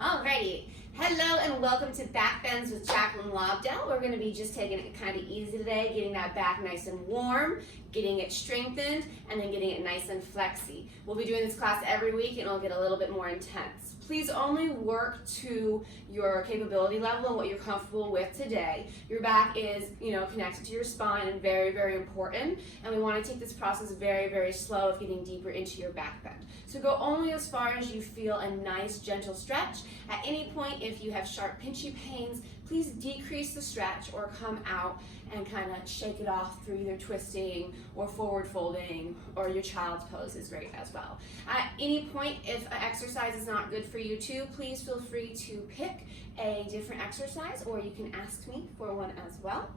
Alrighty, hello and welcome to Backbends with Jacqueline Lobdell. We're going to be just taking it kind of easy today, getting that back nice and warm, getting it strengthened, and then getting it nice and flexy. We'll be doing this class every week and it'll get a little bit more intense. Please only work to your capability level and what you're comfortable with today. Your back is, connected to your spine and very, very important. And we want to take this process very, very slow of getting deeper into your back bend. So go only as far as you feel a nice, gentle stretch. At any point, if you have sharp, pinchy pains, please decrease the stretch or come out and kind of shake it off through either twisting or forward folding, or your child's pose is great as well. At any point, if an exercise is not good for you too, please feel free to pick a different exercise, or you can ask me for one as well.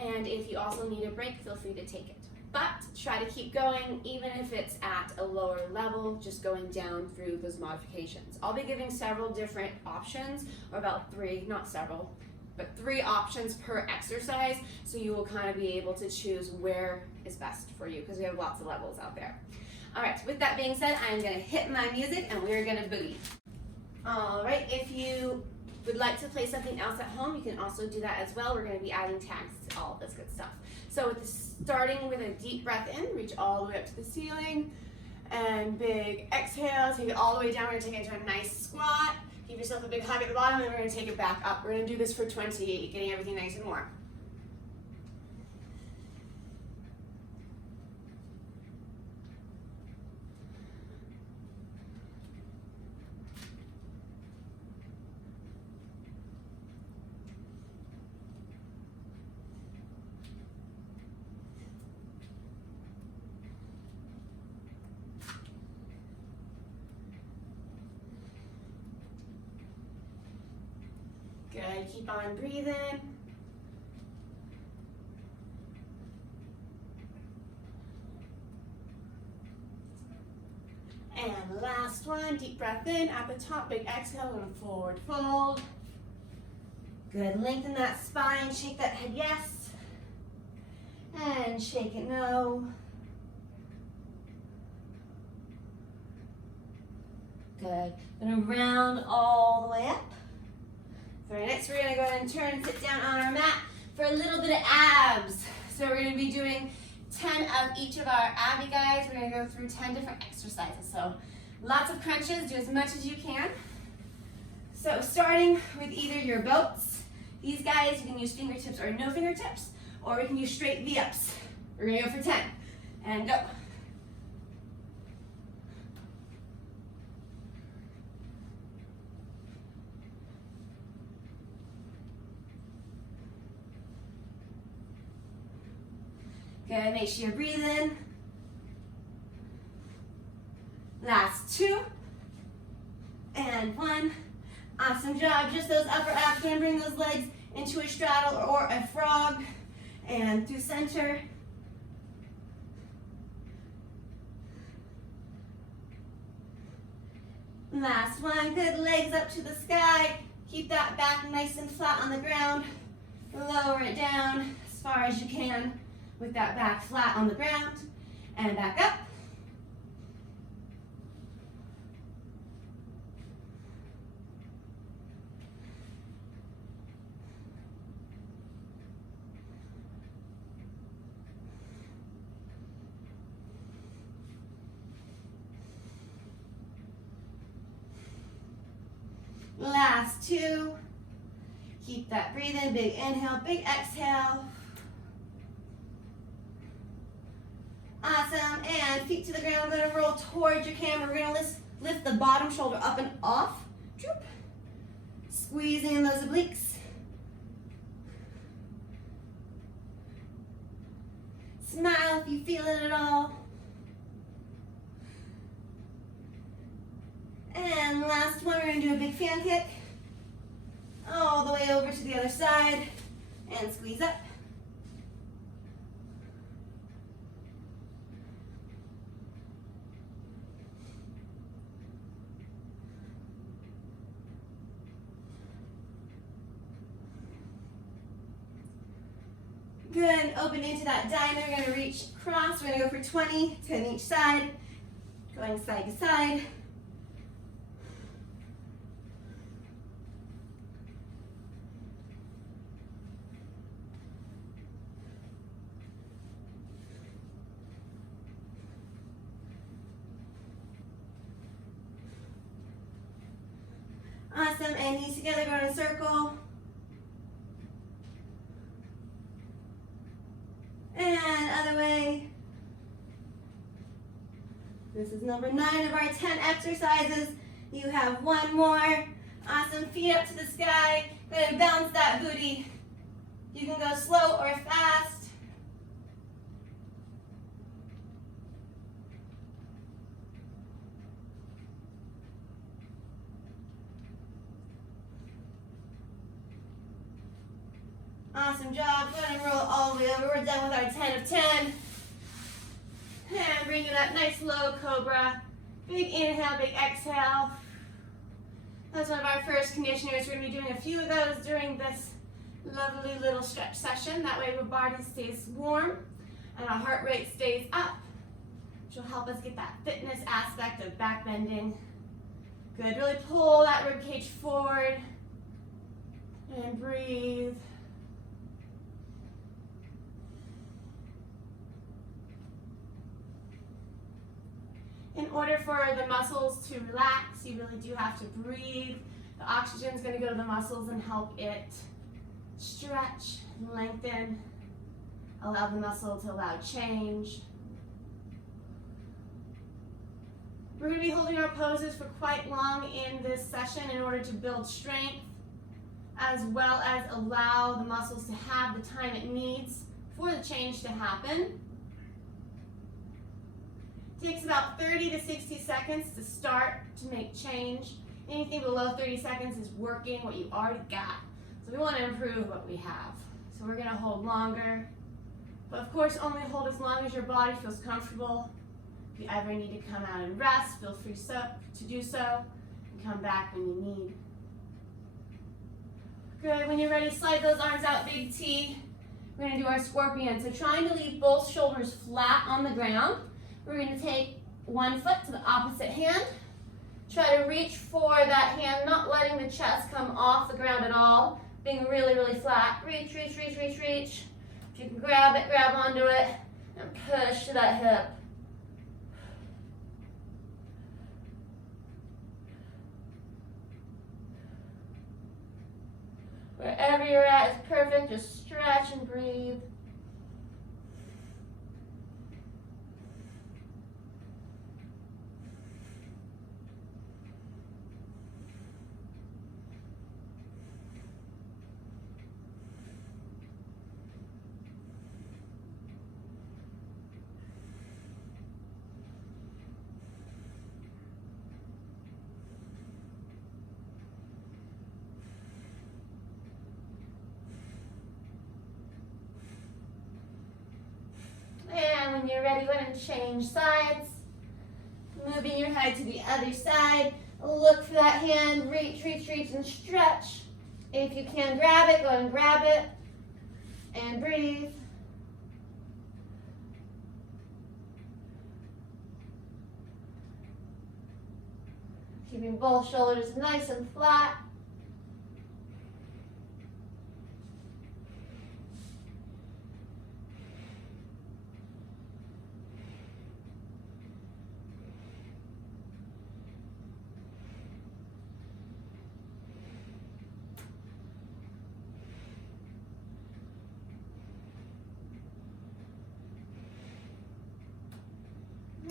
And if you also need a break, feel free to take it. But try to keep going, even if it's at a lower level, just going down through those modifications. I'll be giving several different options, or about three, not several, but 3 options per exercise, so you will kind of be able to choose where is best for you, because we have lots of levels out there. All right, with that being said, I'm gonna hit my music and we're gonna boogie. All right, if you would like to play something else at home, you can also do that as well. We're gonna be adding tags to all of this good stuff. So starting with a deep breath in, reach all the way up to the ceiling, and big exhale, take it all the way down. We're gonna take it into a nice squat. Give yourself a big hug at the bottom, and we're gonna take it back up. We're gonna do this for 28, getting everything nice and warm. Good, keep on breathing. And last one, deep breath in, at the top, big exhale, going forward fold. Good, lengthen that spine, shake that head yes, and shake it no. Good, gonna round all the way up. Very next, we're gonna go ahead and turn and sit down on our mat for a little bit of abs. So we're gonna be doing 10 of each of our abby guys. We're gonna go through 10 different exercises. So lots of crunches, do as much as you can. So starting with either your boats. These guys, you can use fingertips or no fingertips, or we can use straight V-ups. We're gonna go for 10, and go. Good, make sure you breathe in. Last 2, and 1. Awesome job, just those upper abs. Gonna bring those legs into a straddle or a frog, and through center. Last one, good, legs up to the sky. Keep that back nice and flat on the ground. Lower it down as far as you can, with that back flat on the ground, and back up. Last 2. Keep that breathing, big inhale, big exhale. Awesome, and feet to the ground. We're gonna roll towards your camera. We're gonna lift the bottom shoulder up and off. Droop. Squeezing those obliques. Smile if you feel it at all. And last one, we're gonna do a big fan kick. All the way over to the other side, and squeeze up. Good, open into that diamond. We're gonna reach across. We're gonna go for 20, 10 each side. Going side to side. Awesome, and knees together, go in a circle. And other way. This is number 9 of our 10 exercises. You have one more. Awesome, feet up to the sky. Go ahead and bounce that booty. You can go slow or fast. Awesome job. Go ahead and roll all the way over. We're done with our 10 of 10. And bring it up. Nice low cobra. Big inhale, big exhale. That's one of our first conditioners. We're going to be doing a few of those during this lovely little stretch session. That way our body stays warm and our heart rate stays up, which will help us get that fitness aspect of back bending. Good. Really pull that rib cage forward and breathe. In order for the muscles to relax, you really do have to breathe. The oxygen is going to go to the muscles and help it stretch and lengthen. Allow the muscle to allow change. We're going to be holding our poses for quite long in this session in order to build strength, as well as allow the muscles to have the time it needs for the change to happen. It takes about 30 to 60 seconds to start to make change. Anything below 30 seconds is working what you already got. So we want to improve what we have. So we're going to hold longer. But of course, only hold as long as your body feels comfortable. If you ever need to come out and rest, feel free to do so. And come back when you need. Good. When you're ready, slide those arms out, big T. We're going to do our scorpion. So trying to leave both shoulders flat on the ground. We're going to take one foot to the opposite hand. Try to reach for that hand, not letting the chest come off the ground at all. Being really, really flat. Reach, reach, reach, reach, reach. If you can grab it, grab onto it, and push to that hip. Wherever you're at is perfect. Just stretch and breathe. And when you're ready, go ahead and change sides. Moving your head to the other side. Look for that hand. Reach, reach, reach, and stretch. If you can grab it, go ahead and grab it. And breathe. Keeping both shoulders nice and flat.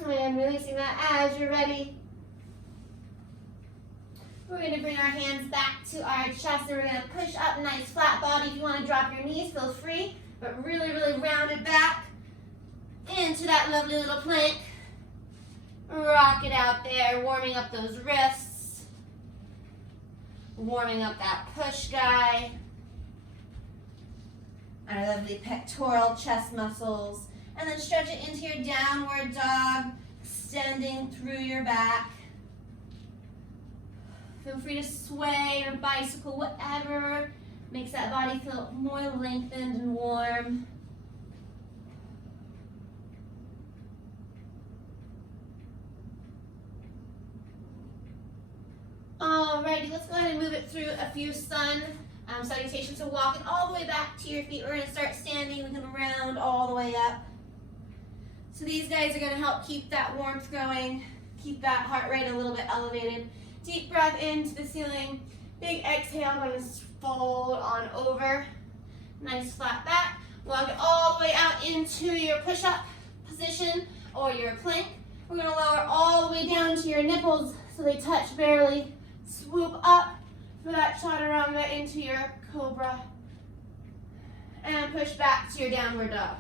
And releasing that as you're ready. We're going to bring our hands back to our chest and we're going to push up, nice flat body. If you want to drop your knees, feel free, but really, really round it back into that lovely little plank. Rock it out there, warming up those wrists, warming up that push guy, our lovely pectoral chest muscles, and then stretch it into your downward dog, extending through your back. Feel free to sway or bicycle, whatever makes that body feel more lengthened and warm. Alrighty, let's go ahead and move it through a few sun salutations. So walking all the way back to your feet. We're going to start standing. We can round all the way up. So these guys are going to help keep that warmth going, keep that heart rate a little bit elevated. Deep breath into the ceiling. Big exhale, I'm going to fold on over. Nice flat back. Walk it all the way out into your push-up position or your plank. We're going to lower all the way down to your nipples so they touch barely. Swoop up for that chaturanga into your cobra. And push back to your downward dog.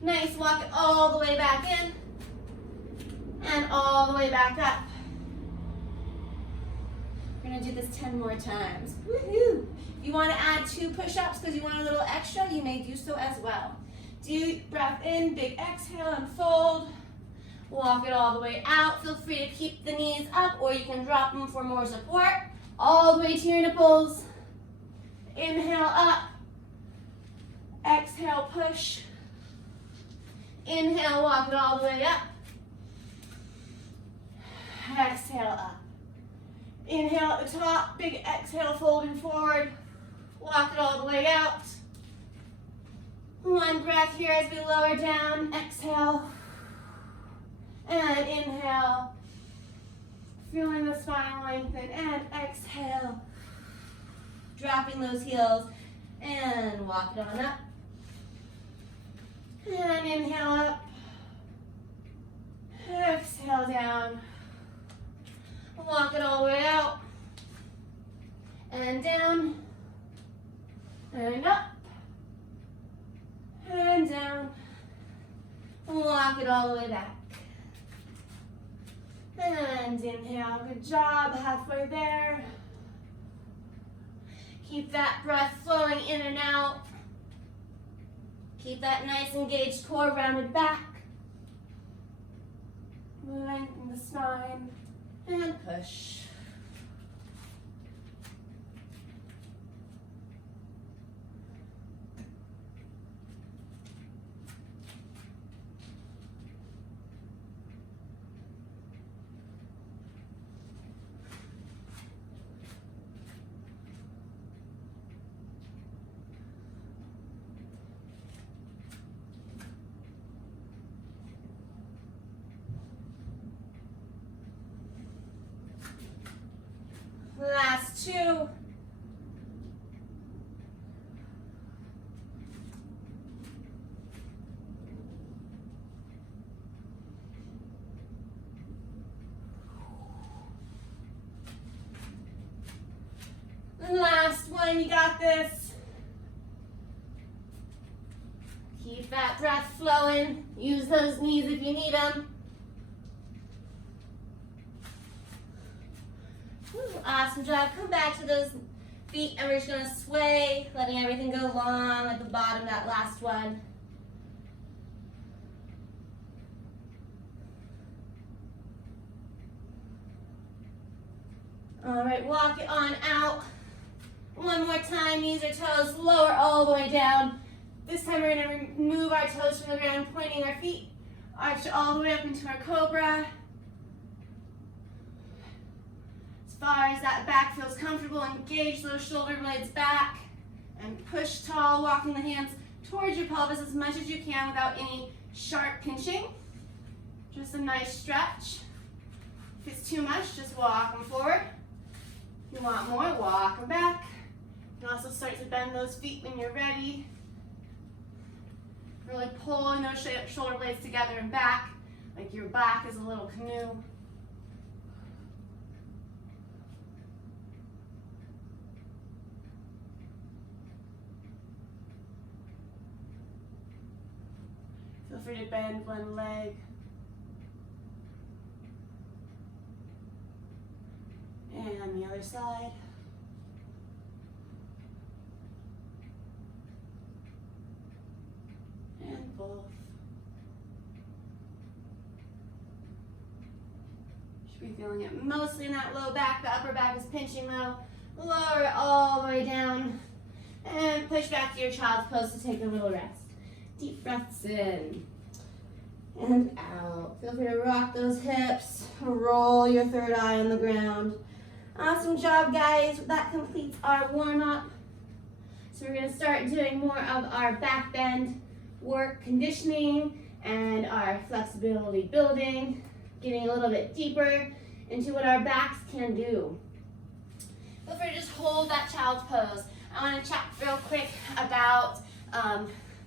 Nice, walk it all the way back in. And all the way back up. We're gonna do this 10 more times. Woohoo! If you wanna add 2 push-ups because you want a little extra, you may do so as well. Deep breath in, big exhale and fold. Walk it all the way out. Feel free to keep the knees up or you can drop them for more support. All the way to your nipples. Inhale up. Exhale, push. Inhale, walk it all the way up. Exhale up. Inhale at the top, big exhale, folding forward. Walk it all the way out. One breath here as we lower down. Exhale. And inhale. Feeling the spine lengthen. And exhale. Dropping those heels. And walk it on up. And inhale up. Exhale down. Walk it all the way out. And down. And up. And down. Walk it all the way back. And inhale. Good job. Halfway there. Keep that breath flowing in and out. Keep that nice engaged core, rounded back. Lengthen the spine. And push. Last 2. Last one, you got this. Keep that breath flowing. Use those knees if you need them. Awesome job. Come back to those feet and we're just going to sway, letting everything go long at the bottom, that last one. All right, walk it on out. One more time, knees or toes, lower all the way down. This time we're going to remove our toes from the ground, pointing our feet, arch all the way up into our cobra. As far as that back feels comfortable, engage those shoulder blades back and push tall, walking the hands towards your pelvis as much as you can without any sharp pinching. Just a nice stretch. If it's too much, just walk them forward. If you want more, walk them back. You can also start to bend those feet when you're ready. Really pulling those shoulder blades together and back, like your back is a little canoe. Feel free to bend one leg. And on the other side. And both. Should be feeling it mostly in that low back. The upper back is pinching though. Lower it all the way down. And push back to your child's pose to take a little rest. Deep breaths in and out. Feel free to rock those hips. Roll your third eye on the ground. Awesome job, guys. That completes our warm-up. So we're going to start doing more of our back bend work, conditioning, and our flexibility building, getting a little bit deeper into what our backs can do. Feel free to just hold that child's pose. I want to chat real quick about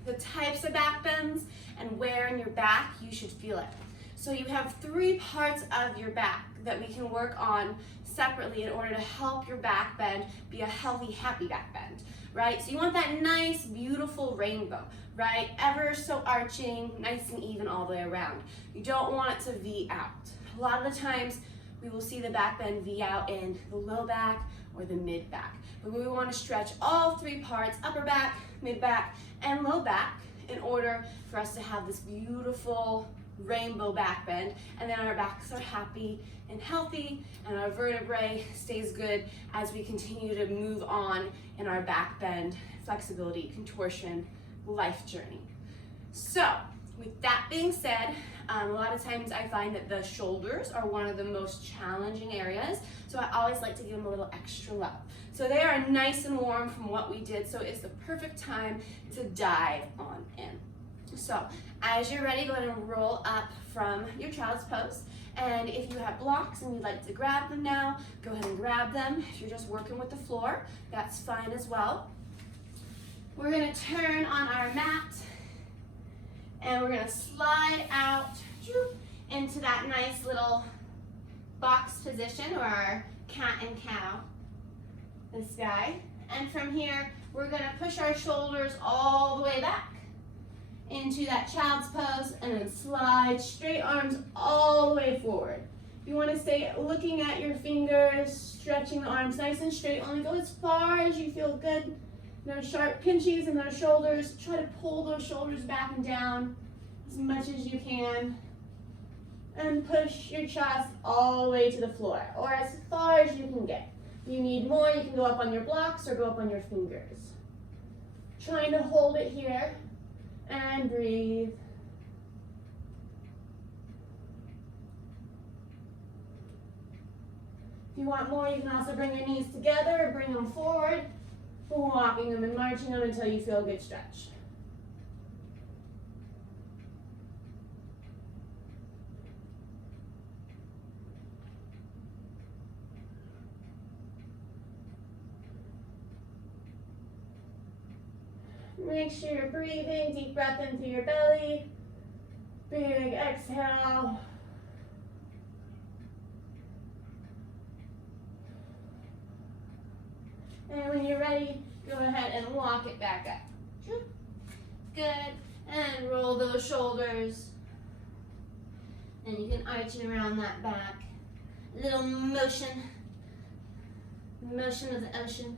the types of back bends and where in your back you should feel it. So you have 3 parts of your back that we can work on separately in order to help your back bend be a healthy, happy back bend, right? So you want that nice, beautiful rainbow, right? Ever so arching, nice and even all the way around. You don't want it to V out. A lot of the times we will see the back bend V out in the low back or the mid back. But we want to stretch all 3 parts, upper back, mid back, and low back in order for us to have this beautiful rainbow back bend, and then our backs are happy and healthy and our vertebrae stays good as we continue to move on in our back bend, flexibility, contortion, life journey. So with that being said, a lot of times I find that the shoulders are one of the most challenging areas, so I always like to give them a little extra love. So they are nice and warm from what we did, so it's the perfect time to dive on in. So as you're ready, go ahead and roll up from your child's pose. And if you have blocks and you'd like to grab them now, go ahead and grab them. If you're just working with the floor, that's fine as well. We're gonna turn on our mat and we're gonna slide out into that nice little box position, or our cat and cow, this guy. And from here, we're gonna push our shoulders all the way back into that child's pose and then slide straight arms all the way forward. You want to stay looking at your fingers, stretching the arms nice and straight. Only go as far as you feel good. No sharp pinchies in those shoulders. Try to pull those shoulders back and down as much as you can. And push your chest all the way to the floor, or as far as you can get. If you need more, you can go up on your blocks or go up on your fingers. Trying to hold it here. And breathe. If you want more, you can also bring your knees together or bring them forward, walking them and marching them until you feel a good stretch. Make sure you're breathing, deep breath in through your belly, big exhale. And when you're ready, go ahead and walk it back up. Good, and roll those shoulders. And you can arch it around that back. A little motion of the ocean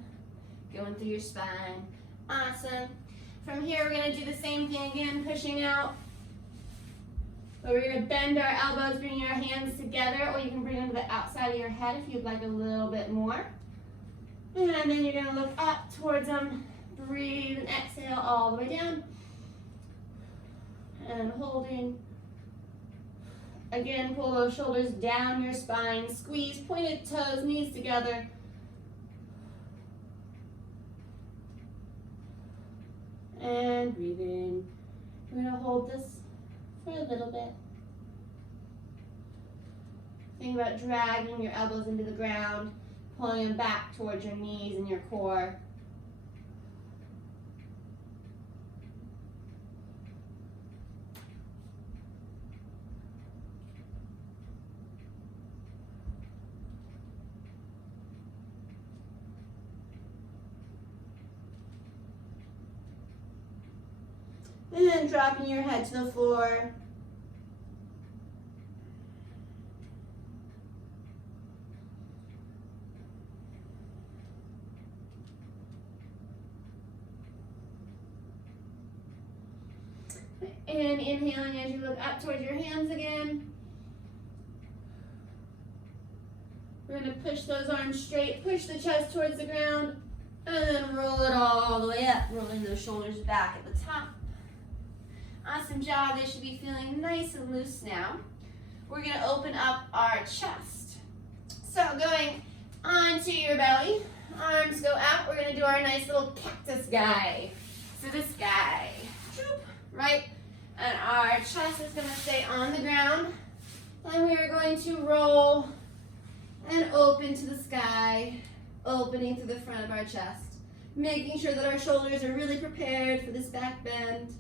going through your spine. Awesome. From here, we're going to do the same thing again, pushing out. But we're going to bend our elbows, bring your hands together, or you can bring them to the outside of your head if you'd like a little bit more. And then you're going to look up towards them, breathe and exhale all the way down. And holding. Again, pull those shoulders down your spine, squeeze pointed toes, knees together. And breathe in. We're going to hold this for a little bit. Think about dragging your elbows into the ground, pulling them back towards your knees and your core. And then dropping your head to the floor. And inhaling as you look up towards your hands again. We're going to push those arms straight, push the chest towards the ground, and then roll it all the way up, rolling those shoulders back at the top. Awesome job. They should be feeling nice and loose now. We're going to open up our chest. So going onto your belly, arms go out. We're going to do our nice little cactus guy. So this guy, right? And our chest is going to stay on the ground. And we are going to roll and open to the sky, opening through the front of our chest, making sure that our shoulders are really prepared for this back bend.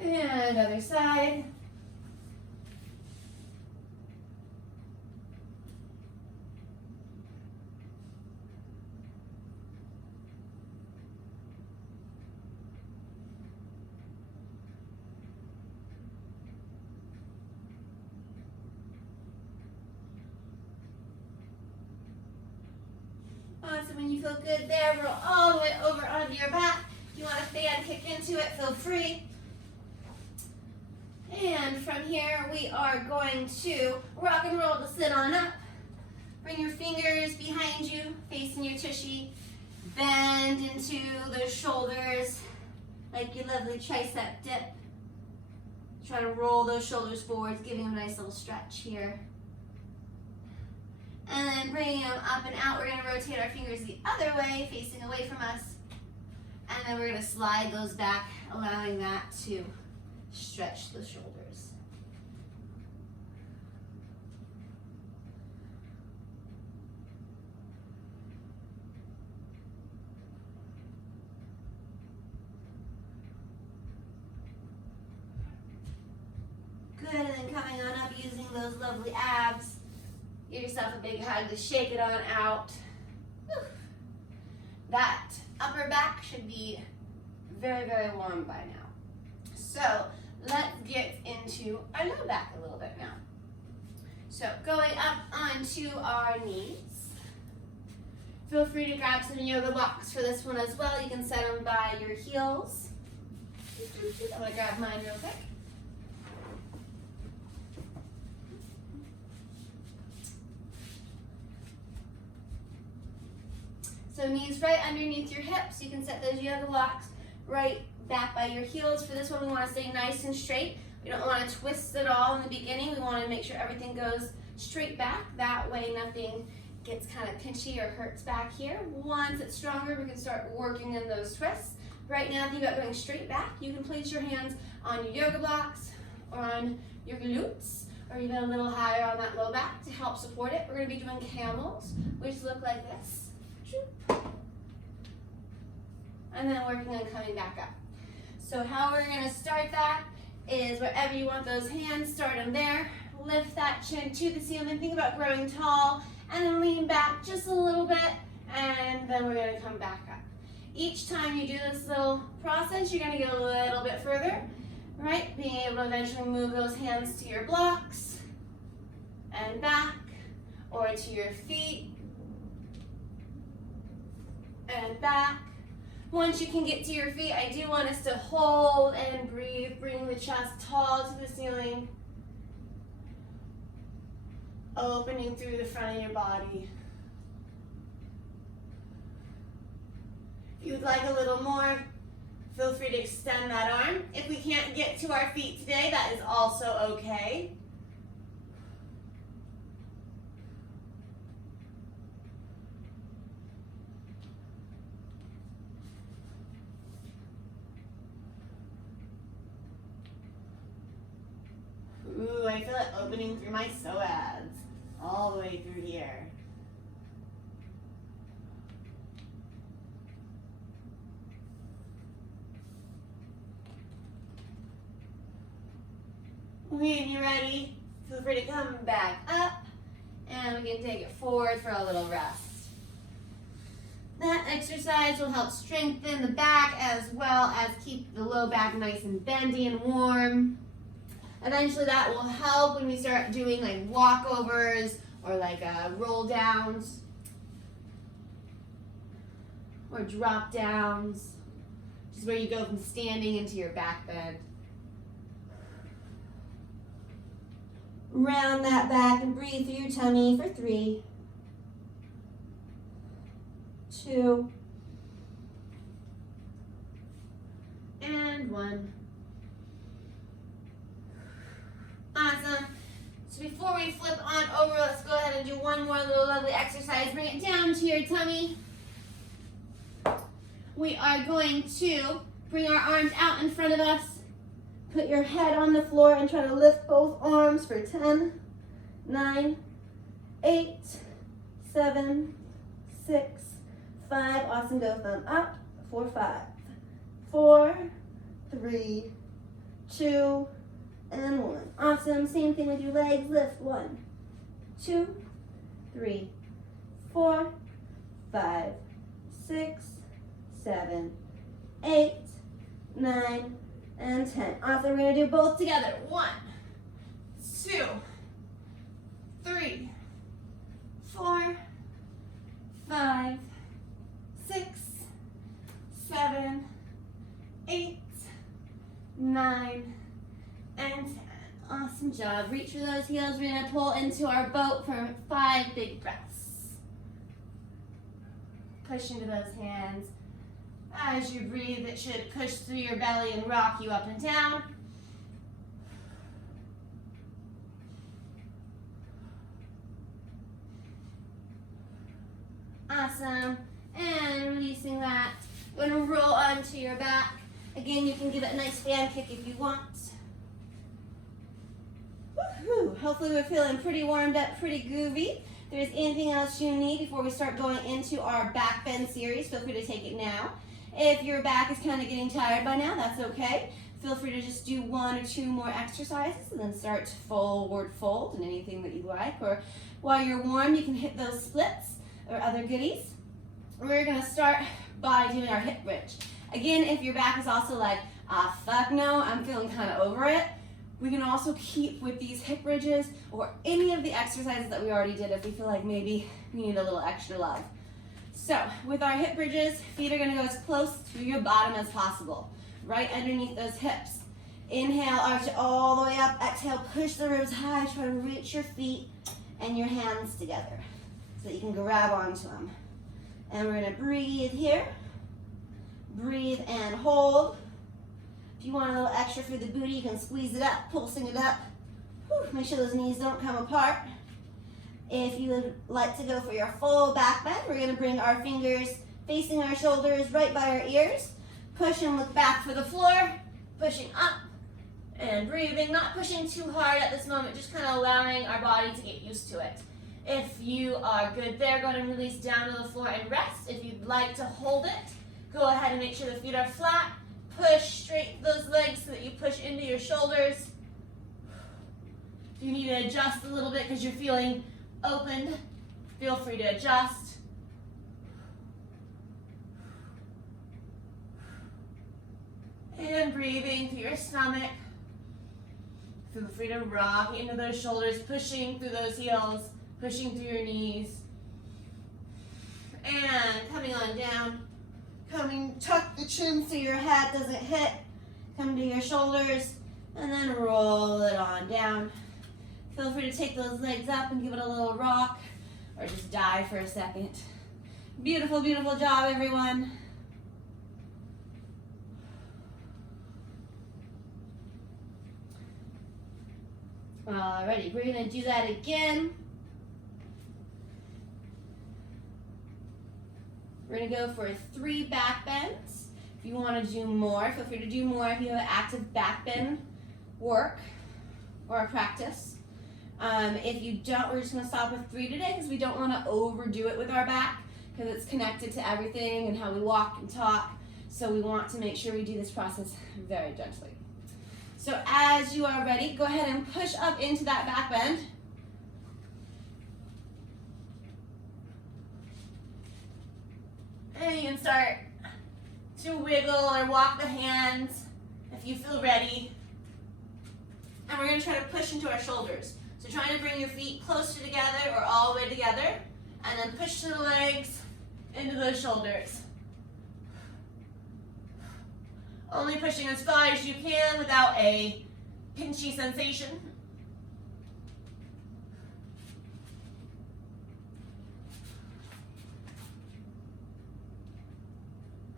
And other side. Awesome, when you feel good there, roll all the way over onto your back. If you want a fan kick into it, feel free. And from here, we are going to rock and roll to sit on up. Bring your fingers behind you, facing your tushy. Bend into those shoulders like your lovely tricep dip. Try to roll those shoulders forward, giving them a nice little stretch here. And then bringing them up and out, we're going to rotate our fingers the other way, facing away from us. And then we're going to slide those back, allowing that to stretch the shoulders. Good, and then coming on up using those lovely abs. Give yourself a big hug to shake it on out. Whew. That upper back should be very, very warm by now. So let's get into our low back a little bit now. So going up onto our knees. Feel free to grab some yoga blocks for this one as well. You can set them by your heels. I'm going to grab mine real quick. So knees right underneath your hips. You can set those yoga blocks right back by your heels. For this one, we want to stay nice and straight. We don't want to twist at all in the beginning. We want to make sure everything goes straight back. That way nothing gets kind of pinchy or hurts back here. Once it's stronger, we can start working in those twists. Right now, think about going straight back. You can place your hands on your yoga blocks or on your glutes, or even a little higher on that low back to help support it. We're going to be doing camels, which look like this. And then working on coming back up. So how we're going to start that is wherever you want those hands, start them there. Lift that chin to the ceiling. Think about growing tall and then lean back just a little bit, and then we're going to come back up. Each time you do this little process, you're going to get a little bit further, right? Being able to eventually move those hands to your blocks and back, or to your feet and back. Once you can get to your feet, I do want us to hold and breathe. Bring the chest tall to the ceiling. Opening through the front of your body. If you'd like a little more, feel free to extend that arm. If we can't get to our feet today, that is also okay. Ooh, I feel it opening through my psoas, all the way through here. When you're ready, feel free to come back up, and we can take it forward for a little rest. That exercise will help strengthen the back as well as keep the low back nice and bendy and warm. Eventually that will help when we start doing like walkovers or like roll downs or drop downs, which is where you go from standing into your back bend. Round that back and breathe through your tummy for 3, 2, and 1. Awesome. So before we flip on over, let's go ahead and do one more little lovely exercise. Bring it down to your tummy. We are going to bring our arms out in front of us. Put your head on the floor and try to lift both arms for 10, 9, 8, 7, 6, 5. Awesome. Go thumb up for 5, 4, 3, 2, and 1. Awesome. Same thing with your legs. Lift 1, 2, 3, 4, 5, 6, 7, 8, 9, and 10. Awesome. We're going to do both together. 1, 2, 3, 4, 5, 6, 7, 8, 9, and 10. Awesome job. Reach for those heels. We're going to pull into our boat for 5 big breaths. Push into those hands. As you breathe, it should push through your belly and rock you up and down. Awesome. And releasing that. You're going to roll onto your back. Again, you can give it a nice fan kick if you want. Woohoo! Hopefully we're feeling pretty warmed up, pretty groovy. If there's anything else you need before we start going into our back bend series, feel free to take it now. If your back is kind of getting tired by now, that's okay. Feel free to just do 1 or 2 more exercises and then start to forward fold and anything that you like. Or while you're warm, you can hit those splits or other goodies. We're going to start by doing our hip bridge. Again, if your back is also like, fuck no, I'm feeling kind of over it, we can also keep with these hip bridges or any of the exercises that we already did if we feel like maybe we need a little extra love. So with our hip bridges, feet are going to go as close to your bottom as possible, right underneath those hips. Inhale, arch it all the way up. Exhale, push the ribs high. Try to reach your feet and your hands together so that you can grab onto them. And we're going to breathe here. Breathe and hold. If you want a little extra for the booty, you can squeeze it up, pulsing it up. Whew, make sure those knees don't come apart. If you would like to go for your full back bend, we're going to bring our fingers facing our shoulders right by our ears. Push and look back for the floor. Pushing up and breathing. Not pushing too hard at this moment, just kind of allowing our body to get used to it. If you are good there, go ahead and release down to the floor and rest. If you'd like to hold it, go ahead and make sure the feet are flat. Push straight those legs so that you push into your shoulders. If you need to adjust a little bit because you're feeling opened, feel free to adjust. And breathing through your stomach. Feel free to rock into those shoulders, pushing through those heels, pushing through your knees. And coming on down. Tuck the chin so your head doesn't hit. Come to your shoulders and then roll it on down. Feel free to take those legs up and give it a little rock or just die for a second. Beautiful, beautiful job, everyone. Alrighty, we're gonna do that again. We're gonna go for 3 back bends. If you wanna do more, feel free to do more if you have active back bend work or practice. If you don't, we're just gonna stop with 3 today because we don't wanna overdo it with our back because it's connected to everything and how we walk and talk. So we want to make sure we do this process very gently. So as you are ready, go ahead and push up into that back bend. And you can start to wiggle or walk the hands if you feel ready. And we're going to try to push into our shoulders. So trying to bring your feet closer together or all the way together. And then push to the legs into those shoulders. Only pushing as far as you can without a pinchy sensation.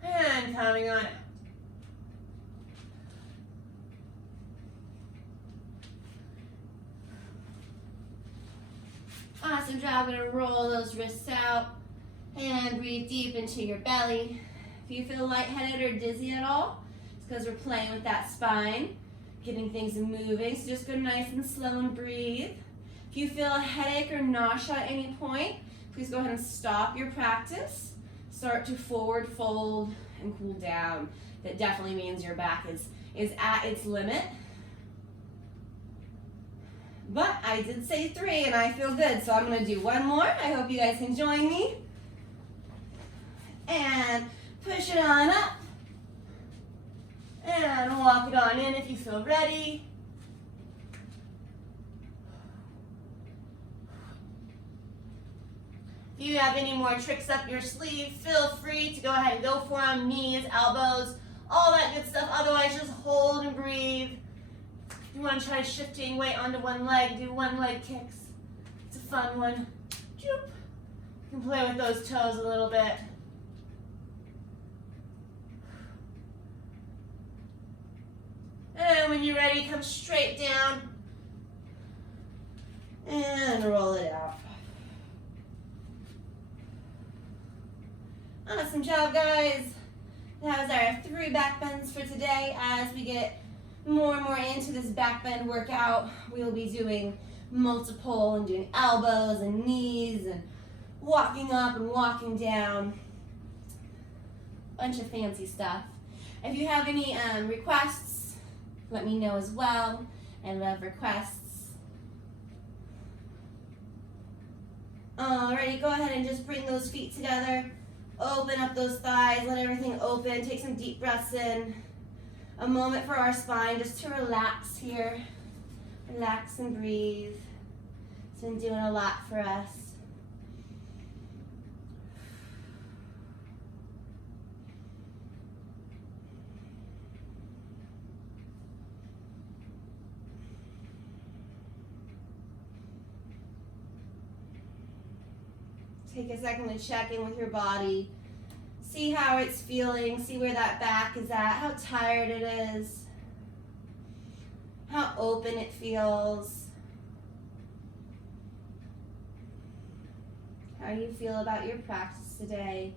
And coming on out. Awesome job. We're gonna roll those wrists out and breathe deep into your belly. If you feel lightheaded or dizzy at all, it's because we're playing with that spine, getting things moving. So just go nice and slow and breathe. If you feel a headache or nausea at any point, please go ahead and stop your practice. Start to forward fold and cool down. That definitely means your back is at its limit. But I did say 3 and I feel good, so I'm gonna do one more. I hope you guys can join me. And push it on up. And walk it on in if you feel ready. If you have any more tricks up your sleeve, feel free to go ahead and go for them. Knees, elbows, all that good stuff. Otherwise, just hold and breathe. If you want to try shifting weight onto one leg, do one leg kicks. It's a fun one. You can play with those toes a little bit. And when you're ready, come straight down and roll it out. Awesome job, guys. That was our 3 back bends for today. As we get more and more into this back bend workout, we will be doing multiple and doing elbows and knees and walking up and walking down. Bunch of fancy stuff. If you have any requests, let me know as well. I love requests. Alrighty, go ahead and just bring those feet together. Open up those thighs, let everything open. Take some deep breaths in. A moment for our spine just to relax here. Relax and breathe. It's been doing a lot for us. Take a second to check in with your body. See how it's feeling. See where that back is at. How tired it is. How open it feels. How do you feel about your practice today?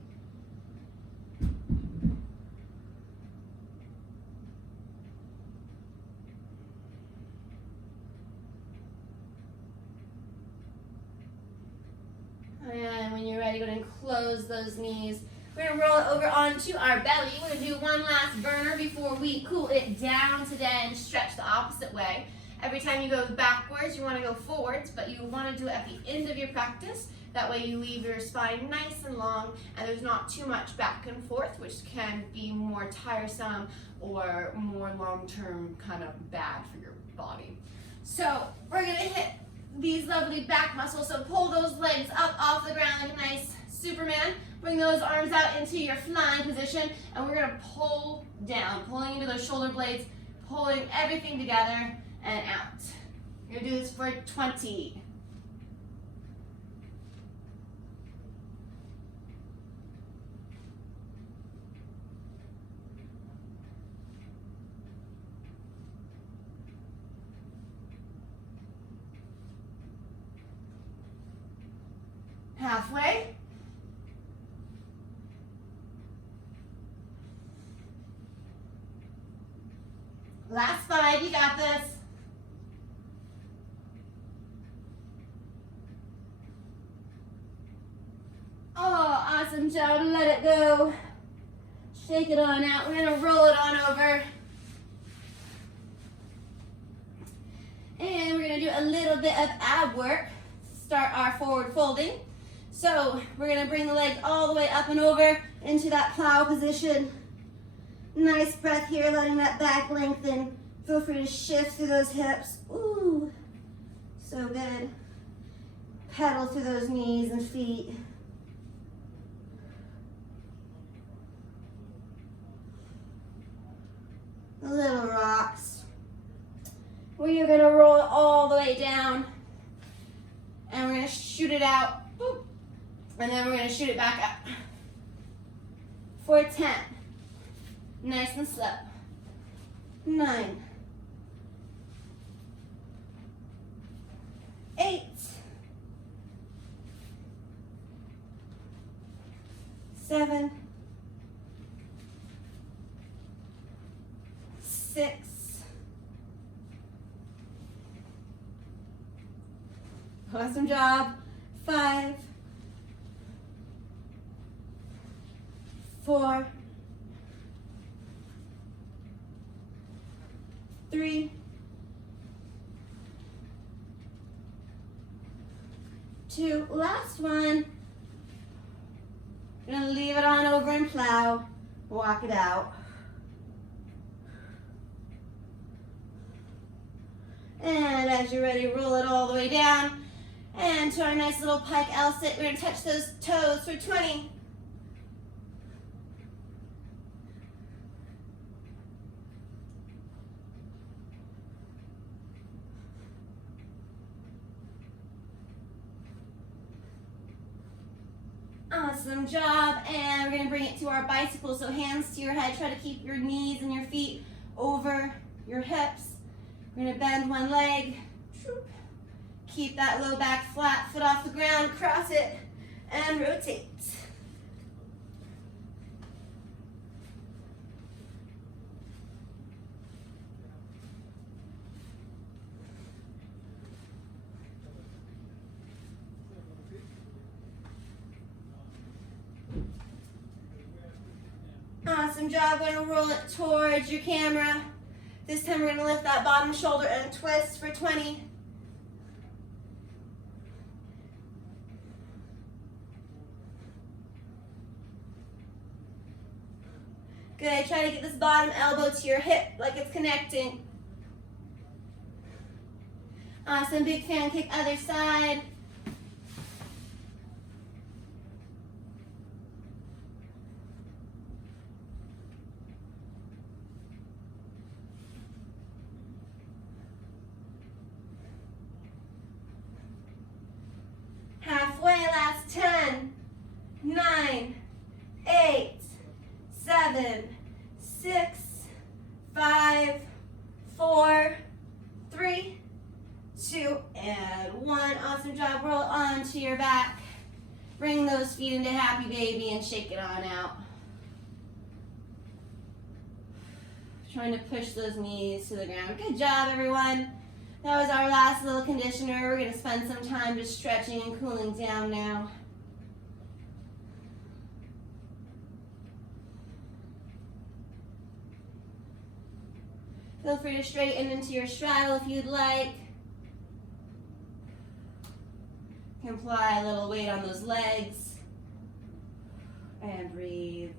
And when you're ready, go ahead and close those knees. We're going to roll it over onto our belly. We're going to do one last burner before we cool it down today and stretch the opposite way. Every time you go backwards, you want to go forwards, but you want to do it at the end of your practice. That way you leave your spine nice and long and there's not too much back and forth, which can be more tiresome or more long-term kind of bad for your body. So we're going to hit these lovely back muscles. So pull those legs up off the ground like a nice Superman. Bring those arms out into your flying position, and we're gonna pull down, pulling into those shoulder blades, pulling everything together and out. You're gonna do this for 20. Halfway. Last 5, you got this. Oh, awesome job. Let it go. Shake it on out. We're going to roll it on over. And we're going to do a little bit of ab work to start our forward folding. So we're going to bring the legs all the way up and over into that plow position. Nice breath here, letting that back lengthen. Feel free to shift through those hips. Ooh, so good. Pedal through those knees and feet. Little rocks. We are gonna roll it all the way down and we're gonna shoot it out. Boop. And then we're gonna shoot it back up. For 10. Nice and slow. 9. 8. 7, 6, 'Awesome job. 5, 4, 3, 2, last one. You're gonna leave it on over and plow. Walk it out. And as you're ready, roll it all the way down. And to our nice little pike L sit, we're gonna touch those toes for 20. Awesome job. And we're gonna bring it to our bicycle. So hands to your head, try to keep your knees and your feet over your hips. We're gonna bend one leg. Keep that low back flat, foot off the ground, cross it, and rotate. Awesome job. We're gonna roll it towards your camera. This time we're gonna lift that bottom shoulder and twist for 20. Good, try to get this bottom elbow to your hip like it's connecting. Awesome, big fan kick other side. Halfway, last 10, 9, 8, 7, 6, 5, 4, 3, 2, and 1. Awesome job. Roll onto your back. Bring those feet into happy baby and shake it on out. Trying to push those knees to the ground. Good job, everyone. That was our last little conditioner. We're going to spend some time just stretching and cooling down now. Feel free to straighten into your straddle if you'd like. You can apply a little weight on those legs. And breathe.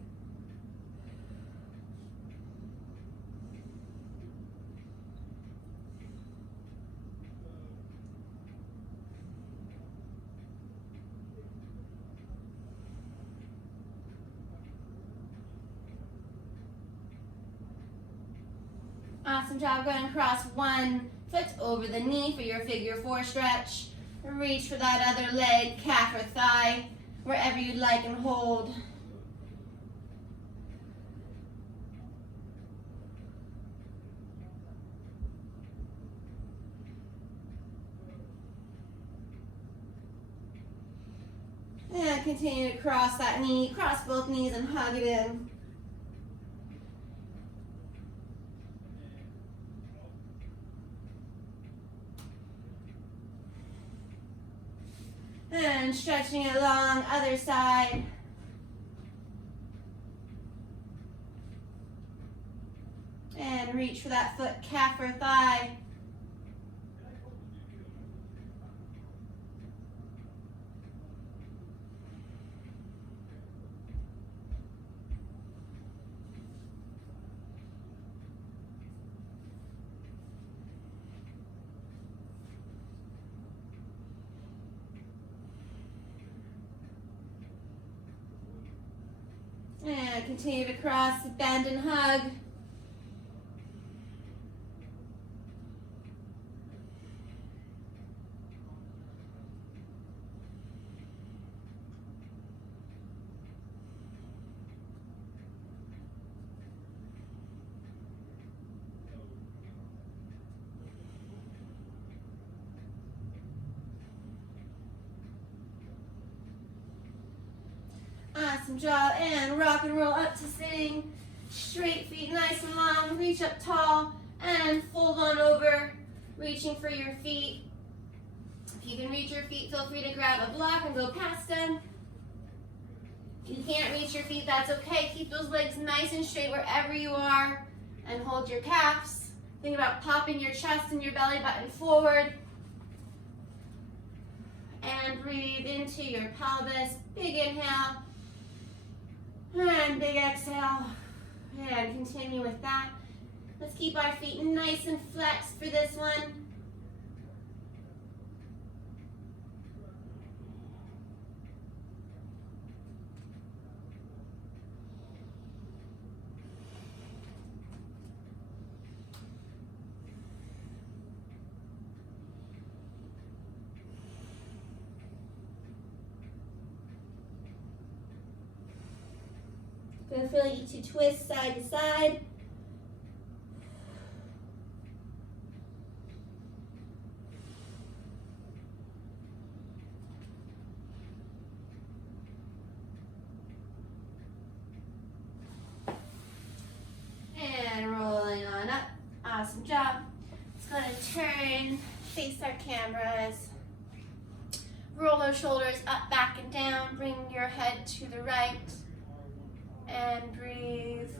Awesome job. Go ahead and cross one foot over the knee for your figure 4 stretch. Reach for that other leg, calf or thigh, wherever you'd like, and hold. And continue to cross that knee, cross both knees and hug it in. And stretching it along, other side. And reach for that foot, calf or thigh. And continue to cross, bend and hug. Awesome job. And rock and roll up to sitting. Straight feet nice and long. Reach up tall and fold on over, reaching for your feet. If you can reach your feet, feel free to grab a block and go past them. If you can't reach your feet, that's okay. Keep those legs nice and straight wherever you are and hold your calves. Think about popping your chest and your belly button forward. And breathe into your pelvis. Big inhale and big exhale. And continue with that. Let's keep our feet nice and flexed for this one. Feel you to twist side to side. And rolling on up. Awesome job. It's going to turn, face our cameras. Roll those shoulders up, back, and down. Bring your head to the right. And breathe.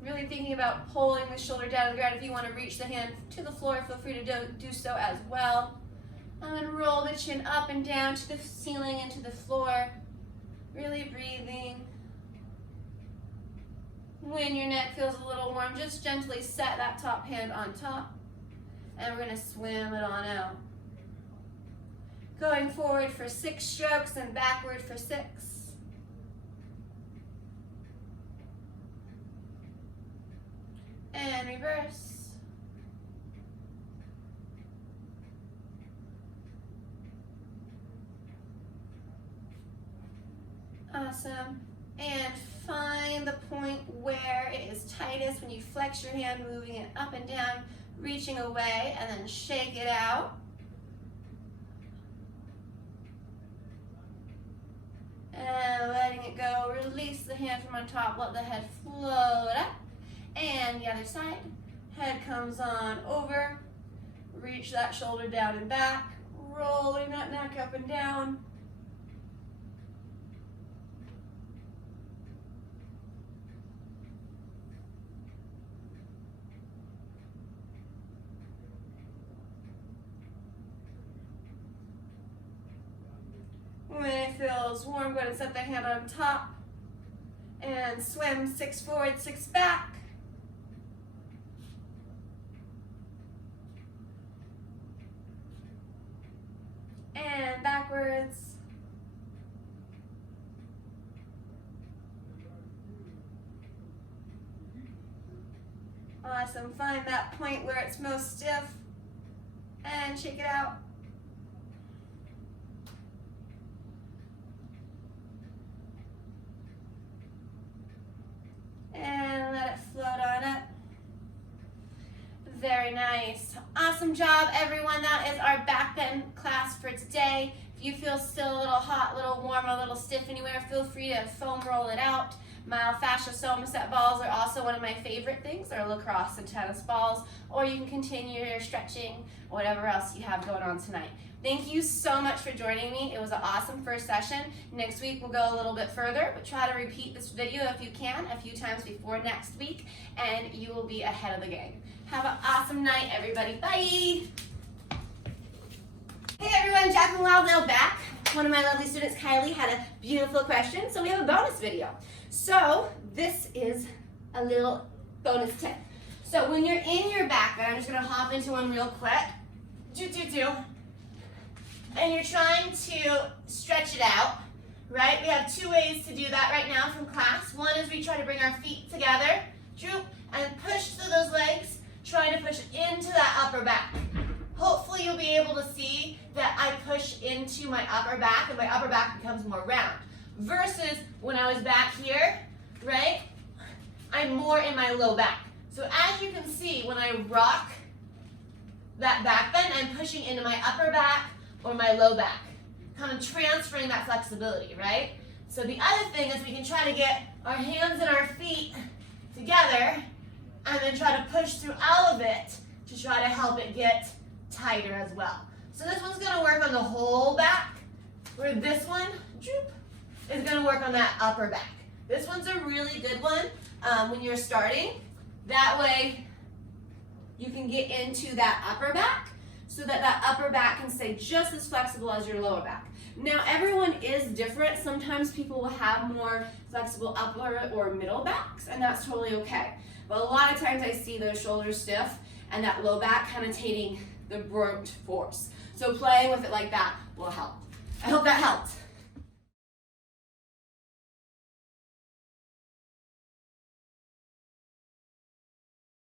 Really thinking about pulling the shoulder down to the ground. If you want to reach the hand to the floor, feel free to do so as well. And then roll the chin up and down to the ceiling and to the floor. Really breathing. When your neck feels a little warm, just gently set that top hand on top. And we're going to swim it on out. Going forward for 6 strokes and backward for 6. And reverse. Awesome. And find the point where it is tightest when you flex your hand, moving it up and down, reaching away, and then shake it out. And letting it go. Release the hand from on top. Let the head float up. And the other side, head comes on over, reach that shoulder down and back, rolling that neck up and down. When it feels warm, go ahead and set the hand on top and swim 6 forward, 6 back. And backwards. Awesome. Find that point where it's most stiff and shake it out. And let it float on up. Very nice. Awesome job, everyone. That is our Backbend class for today. If you feel still a little hot, a little warm, a little stiff anywhere, feel free to foam roll it out. Myofascial somerset balls are also one of my favorite things. They're lacrosse and tennis balls. Or you can continue your stretching, whatever else you have going on tonight. Thank you so much for joining me. It was an awesome first session. Next week we'll go a little bit further, but try to repeat this video if you can a few times before next week, and you will be ahead of the game. Have an awesome night, everybody. Bye! Hey everyone, Jacqueline Lobdell back. One of my lovely students, Kylie, had a beautiful question, so we have a bonus video. So this is a little bonus tip. So when you're in your back bend, I'm just gonna hop into one real quick. And you're trying to stretch it out, right? We have 2 ways to do that right now from class. One is we try to bring our feet together, droop, and push through those legs, trying to push into that upper back. Hopefully you'll be able to see that I push into my upper back and my upper back becomes more round. Versus when I was back here, right? I'm more in my low back. So as you can see, when I rock that back bend, I'm pushing into my upper back or my low back. kind of transferring that flexibility, right? So the other thing is we can try to get our hands and our feet together and then try to push through all of it to try to help it get tighter as well. So this one's going to work on the whole back, where this one is going to work on that upper back. This one's a really good one when you're starting. That way you can get into that upper back so that that upper back can stay just as flexible as your lower back. Now everyone is different. Sometimes people will have more flexible upper or middle backs, and that's totally okay. But a lot of times I see those shoulders stiff and that low back kind of taking the brunt force. So playing with it like that will help. I hope that helped.